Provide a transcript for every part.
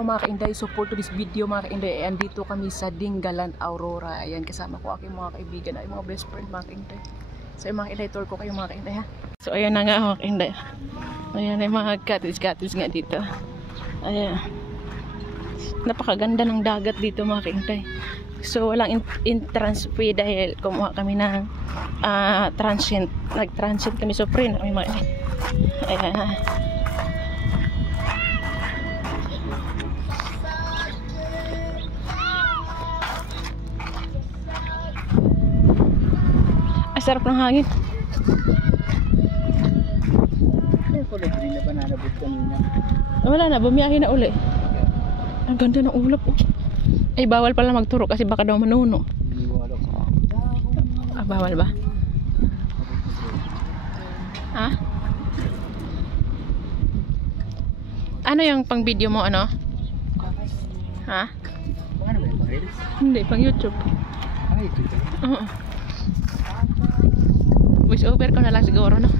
hello mga kainday, support to this video mga kainday. Ayan, dito kami sa Dingalan, Aurora. Ayan, kasama ko aking mga kaibigan ay mga best friend mga kainday. So mga kainday, tour ko kayo mga kainday ha. So ayan na nga mga kainday. Ayan ay mga cottage nga dito. Ayan, napakaganda ng dagat dito mga kainday. So walang entrance fee dahil kumuha kami ng transient. Nag-transient kami, so free na kami mga kainday. Ayan. Sarap ng hangin. Wala na, bumiyahin na uli. Ang ganda ng ulap. Ay, bawal pala magturo kasi baka daw manuno. Bawal ba? Ha? Ano yung pang video mo, ano? Ha? Hindi, pang YouTube. Oo. Voice over ko na lang siguro, no?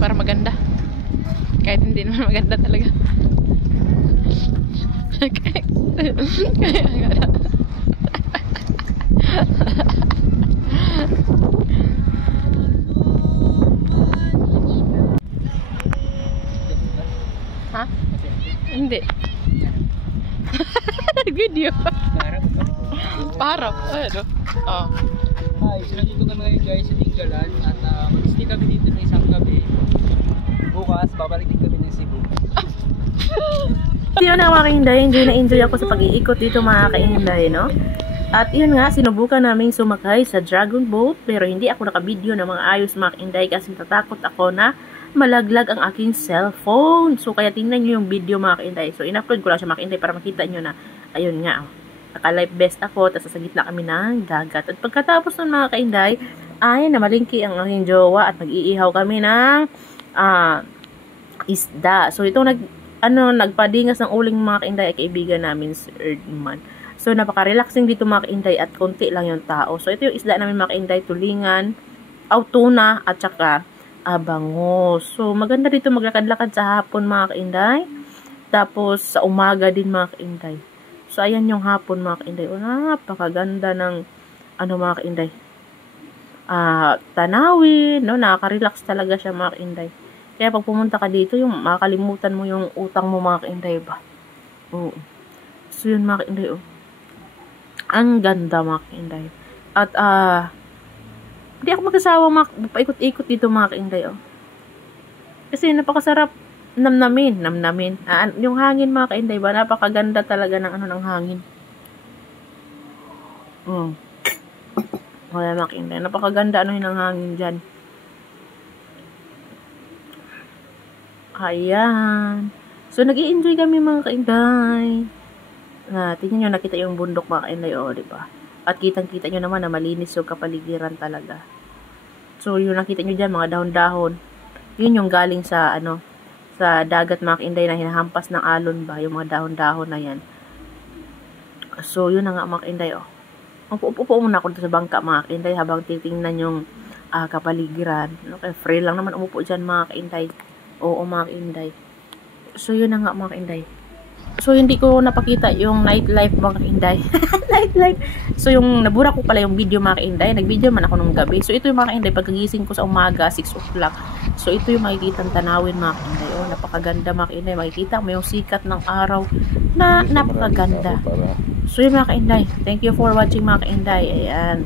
Para maganda. Kahit hindi naman maganda talaga. Ha? Hindi. Video. Parap. Ano? Oh. Hi, so nandito kami ngayon guys sa Dingalan at mag-stay kami dito ng isang gabi. Bukas, babalik din kami ng Cebu. Yun na mga kainday, enjoy ako sa pag-iikot dito mga kainday, no? At yun nga, sinubukan namin sumakay sa dragon boat pero hindi ako nakabideo ng mga ayos mga kainday kasi natatakot ako na malaglag ang aking cellphone. So kaya tingnan nyo yung video mga kainday. So in-upload ko lang siya mga kainday para makita nyo na, ayun nga, naka-life vest ako, tapos sa gitna kami ng dagat. At pagkatapos ng mga kainday, ay namalingki ang aking jowa at nag-iihaw kami ng isda. So ito nagpadingas ng uling mga kainday ay kaibigan namin si Erdman. So napaka-relaxing dito mga kainday at konti lang yung tao. So ito yung isda namin mga kainday, tulingan, tuna at saka bangus. So maganda dito maglakad-lakad sa hapon mga kainday. Tapos sa umaga din mga kainday. So, ayan yung hapon mga kainday. O, napakaganda ng mga kainday. Tanawin, no? Nakaka-relax talaga siya mga kainday. Kaya pag pumunta ka dito, yung makakalimutan mo yung utang mo mga kainday ba? Oo. So, yun mga kainday, oh. Ang ganda mga kainday. At, hindi ako magkasawa paikot-ikot dito mga kainday, oh. Kasi napakasarap namnamin. Yung hangin mga kainday ba, napakaganda talaga ng ng hangin. Wala mga kainday, napakaganda ng hangin dyan. Ayan. So nag-i-enjoy kami mga kainday. Tingnan nyo, nakita yung bundok mga kainday, oh, diba? At kitang-kita nyo naman na malinis yung kapaligiran talaga. So yung nakita nyo dyan, mga dahon-dahon, yun yung galing sa sa dagat mga kainday na hinahampas ng alon ba, yung mga dahon-dahon na yan. So yun na nga mga kainday, oh. Upo muna ako sa bangka mga kainday habang titingnan yung kapaligiran. Okay, free lang naman umupo dyan mga kainday. Oo mga kainday. So yun na nga mga kainday. So hindi ko napakita yung nightlife mga kainday. Nightlife. So yung nabura ko pala yung video mga kainday. Nag-video man ako nung gabi. So ito yung mga kainday pagkagising ko sa umaga 6 o'clock. So ito yung makikitang tanawin mga kainday. Oh, napakaganda mga kainday. Makikita mo yung sikat ng araw na napakaganda. So yun mga kainday. Thank you for watching mga kainday. Ayan.